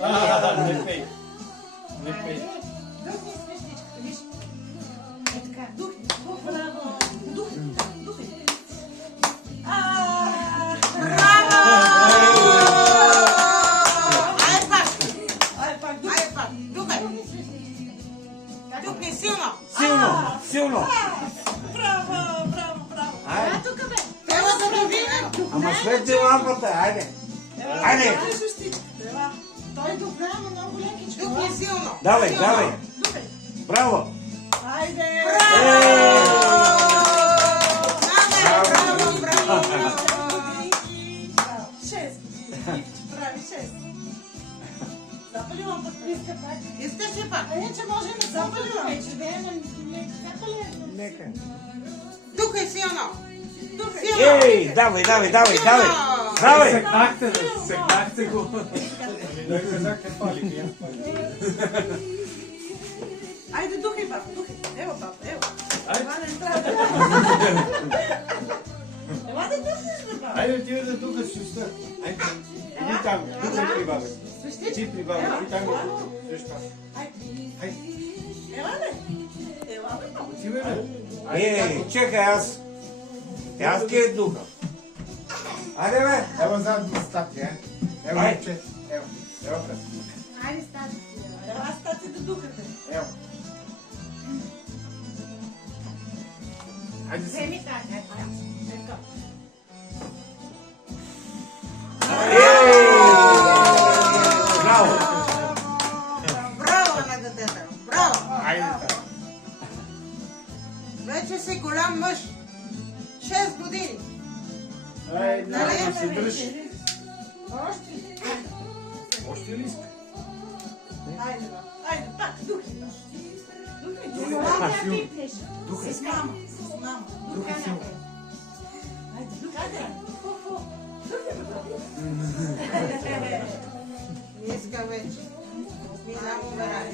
Не пей. Не пей. Духни свещичката, виж. Е така, духни. Браво. Духни, духни. Силно! Браво, браво, браво. Айде. А тук бе. Ела да го видим. Ама свети лампата, айде! Айде! Това е свещичката, ела. Той добре, ама много лекичко. Духни силно. Давай, давай! Духай. Браво! Айде. Браво, браво, браво. Браво. 6 години. Прави 6. Запали лампата. Иска пак. Искаш ли пак? А иначе може да запали лампата. Запали. Нека. Духай силно. Ей, давай, давай, давай, давай! Давай! Секнахте го. Да казахте пали. Айде, духай, папа, духай. Ево, папа, ево. Айде. Това не трябва да... Ела да духнеш, бе, папа. Айде ти да тук свеща. Айде. Иди там. Тук при бабе. Свещичка. Ти при бабе. Ти там свеща. Айде. Ела, бе. Ела, бе, папа. Ти бе. Ей, чекай, аз ти е духа. Айде, бе! Ево заедно с тати, е. Ево, Айде. момче. Ево. Ево, брат. Айде, стати. Ела, стати да духате. Ево. Айде си. Вземи така, ето. Браво! Браво на детето. Браво. Айде така. Вече си голям мъж. 6 години. Айде, Нали? да се дръж. Още ли? Още ли иска? Айде, бе. Айде, пак, духи. Духи. Духай. С мама. С мама. Духай силно. Айде, духай. Не иска вече. Не знам умирай.